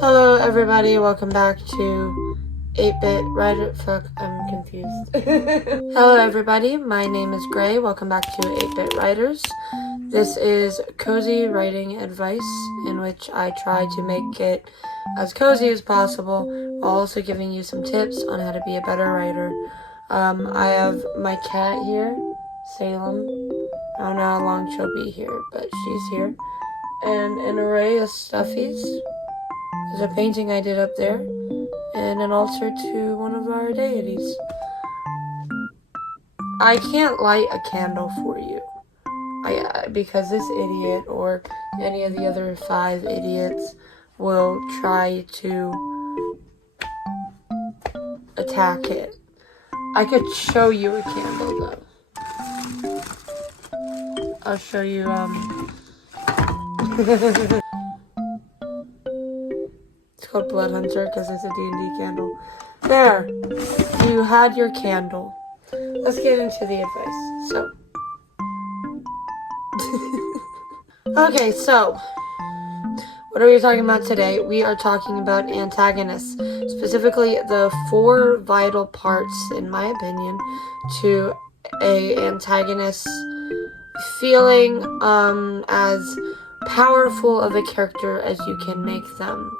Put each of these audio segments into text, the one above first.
Hello everybody, welcome back to 8-Bit Writer. Fuck, I'm confused. Hello everybody, my name is Gray. Welcome back to 8-Bit Writers. This is cozy writing advice in which I try to make it as cozy as possible while also giving you some tips on how to be a better writer. I have my cat here, Salem. I don't know how long she'll be here, but she's here. And an array of stuffies. There's a painting I did up there, and an altar to one of our deities. I can't light a candle for you, because this idiot or any of the other 5 idiots will try to attack it. I could show you a candle though. I'll show you, It's called Blood Hunter because it's a D&D candle. There! You had your candle. Let's get into the advice. Okay, so what are we talking about today? We are talking about antagonists. Specifically, the 4 vital parts, in my opinion, to a antagonist feeling as powerful of a character as you can make them.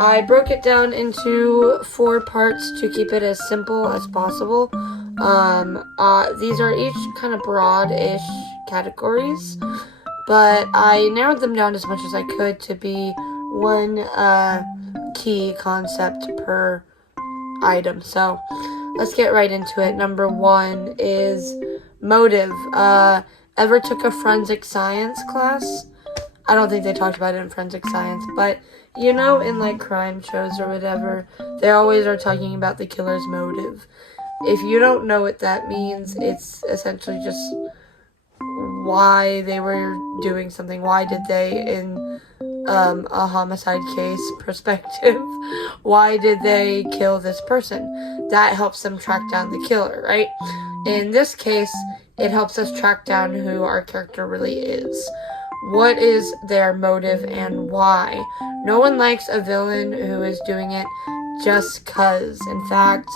I broke it down into 4 parts to keep it as simple as possible. These are each kind of broad-ish categories, but I narrowed them down as much as I could to be one key concept per item. So let's get right into it. Number 1 is motive. Ever took a forensic science class? I don't think they talked about it in forensic science, but you know, in like crime shows or whatever, they always are talking about the killer's motive. If you don't know what that means, it's essentially just why they were doing something. Why did they, in a homicide case perspective, why did they kill this person? That helps them track down the killer, right? In this case, it helps us track down who our character really is. What is their motive and why? No one likes a villain who is doing it just 'cause. In fact,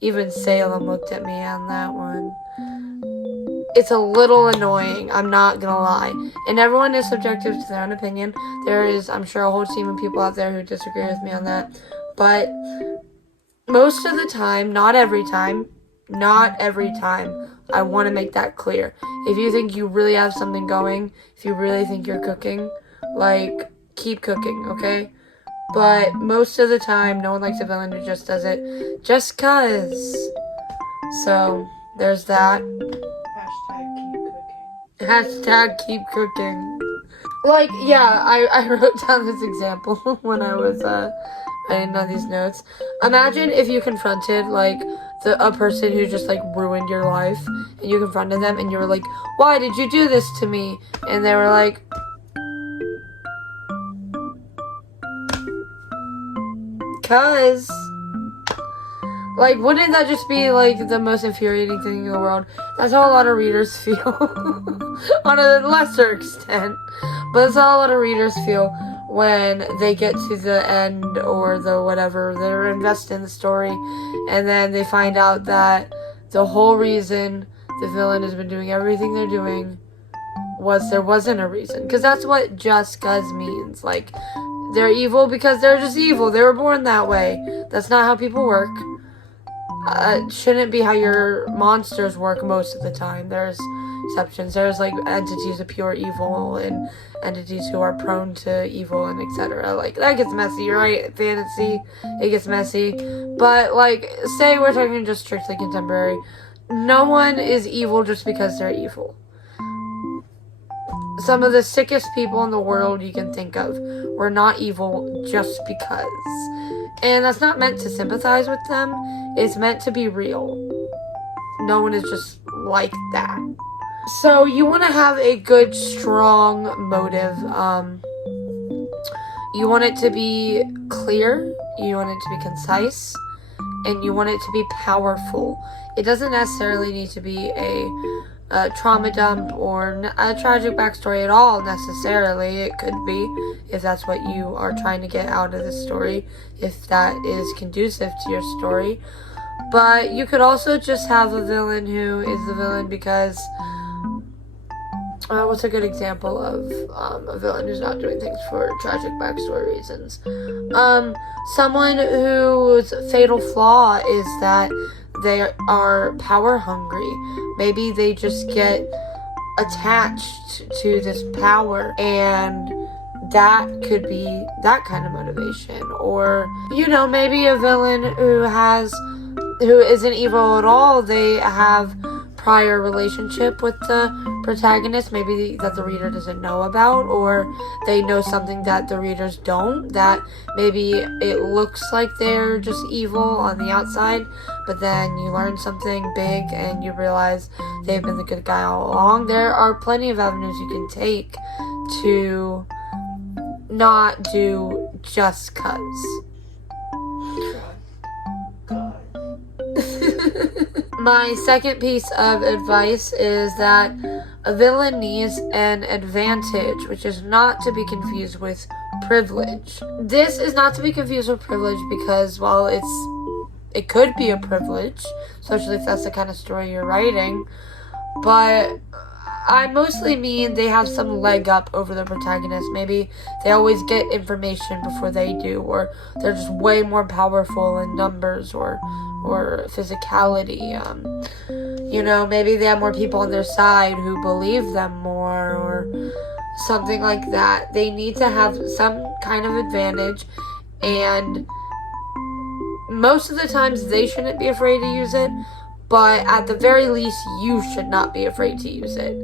even Salem looked at me on that one. It's a little annoying, I'm not gonna lie. And everyone is subjective to their own opinion. There is, I'm sure, a whole team of people out there who disagree with me on that. But most of the time, not every time, I want to make that clear. If you think you really have something going, if you really think you're cooking, like, keep cooking, okay? But most of the time, no one likes a villain who just does it just 'cause. So, there's that. Hashtag keep cooking. Like, yeah, I wrote down this example when I was, writing down these notes. Imagine if you confronted, like, a person who just, like, ruined your life, and you confronted them, and you were like, why did you do this to me? And they were like, "'Cause." Like, wouldn't that just be, like, the most infuriating thing in the world? That's how a lot of readers feel. On a lesser extent. But that's how a lot of readers feel when they get to the end or the whatever, they're invested in the story, and then they find out that the whole reason the villain has been doing everything they're doing was there wasn't a reason. Because that's what just 'cause means. Like, they're evil because they're just evil. They were born that way. That's not how people work. Shouldn't be how your monsters work most of the time. There's exceptions. There's, like, entities of pure evil and entities who are prone to evil and etc. Like, that gets messy, right? Fantasy, it gets messy. But, like, say we're talking just strictly contemporary. No one is evil just because they're evil. Some of the sickest people in the world you can think of were not evil just because. And that's not meant to sympathize with them. It's meant to be real. No one is just like that. So you want to have a good, strong motive. You want it to be clear. You want it to be concise. and you want it to be powerful. It doesn't necessarily need to be a trauma dump or a tragic backstory at all, necessarily. It could be, if that's what you are trying to get out of the story, if that is conducive to your story. But you could also just have a villain who is the villain because what's a good example of a villain who's not doing things for tragic backstory reasons? Someone whose fatal flaw is that they are power hungry. Maybe they just get attached to this power, and that could be that kind of motivation. Or, maybe a villain who isn't evil at all. They have prior relationship with the protagonist, maybe that the reader doesn't know about, or they know something that the readers don't, that maybe it looks like they're just evil on the outside, but then you learn something big and you realize they've been the good guy all along. There are plenty of avenues you can take to not do just cuz. My second piece of advice is that a villain needs an advantage, which is not to be confused with privilege. This is not to be confused with privilege because, while it could be a privilege, especially if that's the kind of story you're writing, but I mostly mean they have some leg up over the protagonist. Maybe they always get information before they do, or they're just way more powerful in numbers or physicality. Maybe they have more people on their side who believe them more, or something like that. They need to have some kind of advantage, and most of the times they shouldn't be afraid to use it, but at the very least, you should not be afraid to use it.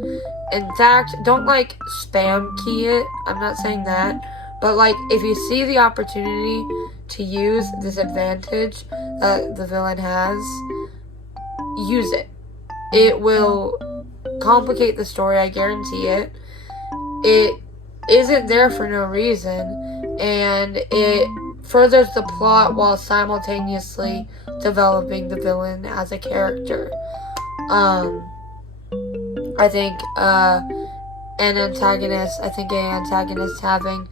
In fact, don't spam key it. I'm not saying that. But if you see the opportunity to use this advantage that the villain has, use it. It will complicate the story, I guarantee it. It isn't there for no reason, and it furthers the plot while simultaneously developing the villain as a character. I think an antagonist having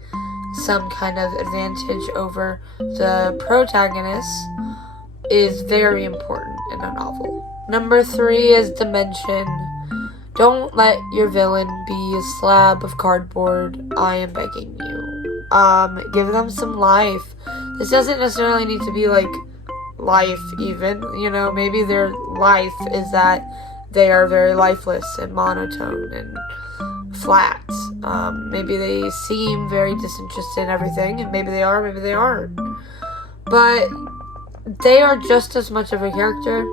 some kind of advantage over the protagonist is very important in a novel. Number 3 is dimension. Don't let your villain be a slab of cardboard. I am begging you. Give them some life. This doesn't necessarily need to be life even. Maybe their life is that they are very lifeless and monotone and flat. Maybe they seem very disinterested in everything, and maybe they are, maybe they aren't. But they are just as much of a character.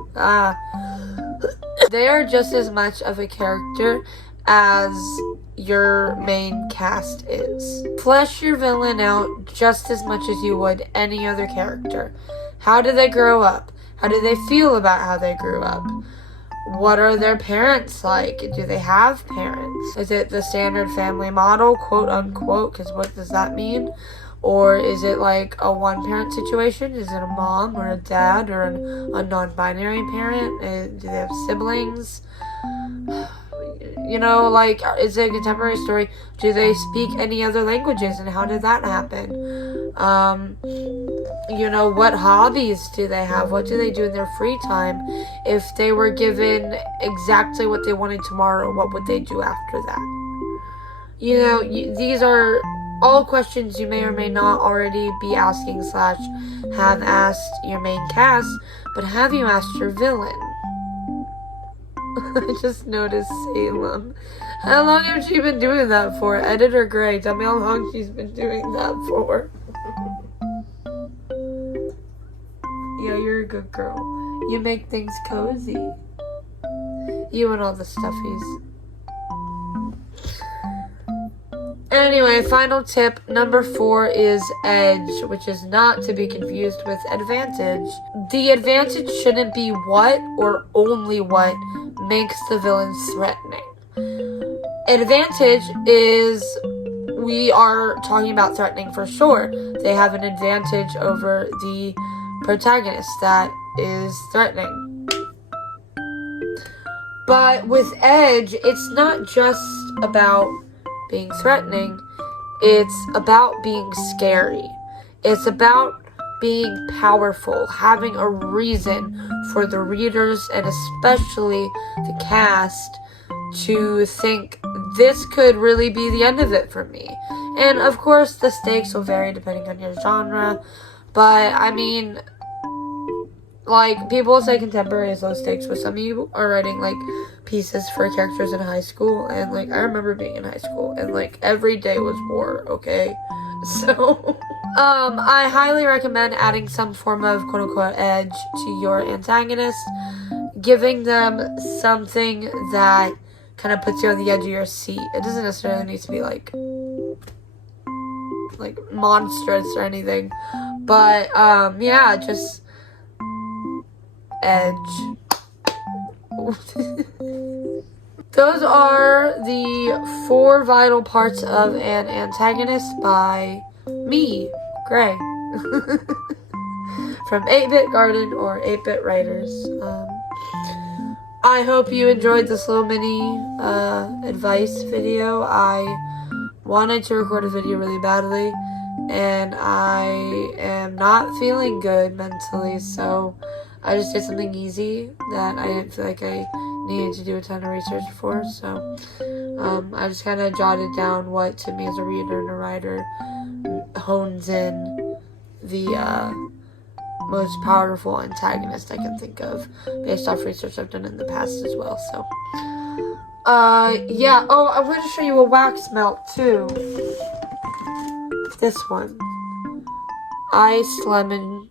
They are just as much of a character as your main cast is. Flesh your villain out just as much as you would any other character. How did they grow up? How do they feel about how they grew up? What are their parents like? Do they have parents? Is it the standard family model, quote unquote, because what does that mean? Or is it a one-parent situation? Is it a mom or a dad or a non-binary parent? Do they have siblings? Is it a contemporary story? Do they speak any other languages, and how did that happen? What hobbies do they have? What do they do in their free time? If they were given exactly what they wanted tomorrow, what would they do after that? These are all questions you may or may not already be asking / have asked your main cast, but have you asked your villain? I just noticed Salem. How long has she been doing that for? Editor Gray, tell me how long she's been doing that for. Yeah, you're a good girl. You make things cozy. You and all the stuffies. Anyway, final tip, number 4 is edge, which is not to be confused with advantage. The advantage shouldn't be what or only what makes the villain threatening. Advantage is, we are talking about threatening for sure. They have an advantage over the protagonist that is threatening. But with Edge, it's not just about being threatening. It's about being scary. It's about being powerful, having a reason for the readers and especially the cast to think this could really be the end of it for me. And of course, the stakes will vary depending on your genre, but I mean, like, people say contemporary is low stakes, but some of you are writing, like, pieces for characters in high school, and, like, I remember being in high school, and, like, every day was war, okay? So, I highly recommend adding some form of quote-unquote edge to your antagonist, giving them something that kind of puts you on the edge of your seat. It doesn't necessarily need to be, like monstrous or anything, but, yeah, just edge. Those are the 4 vital parts of an antagonist by me, Gray, from 8-Bit Garden or 8-Bit Writers. I hope you enjoyed this little mini advice video. I wanted to record a video really badly, and I am not feeling good mentally, so I just did something easy that I didn't feel like I needed to do a ton of research for. So I just kind of jotted down what, to me as a reader and a writer, hones in the most powerful antagonist I can think of, based off research I've done in the past as well. So yeah. Oh, I'm going to show you a wax melt too. This one, iced lemon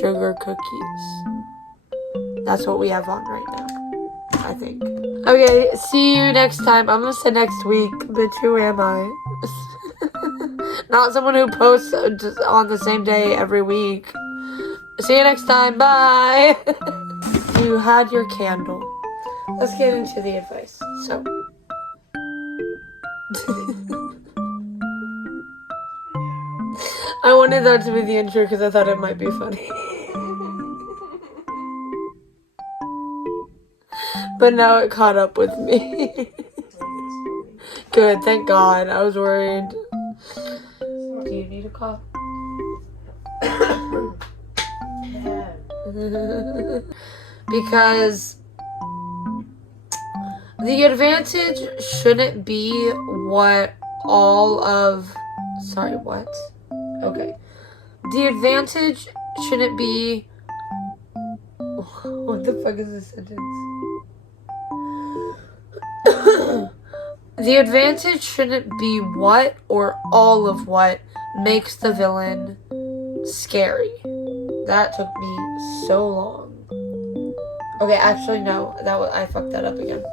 sugar cookies. That's what we have on right now, I think. Okay, see you next time. I'm gonna say next week, but who am I? Not someone who posts just on the same day every week. See you next time. Bye. You had your candle. Let's get into the advice. So. I wanted that to be the intro because I thought it might be funny. But now it caught up with me. Good, thank God. I was worried. Do you need a cough? Because the advantage shouldn't be what all of... Sorry, what? Okay. The advantage shouldn't be... What the fuck is this sentence? The advantage shouldn't be what or all of what makes the villain scary. That took me so long. Okay, actually no, I fucked that up again.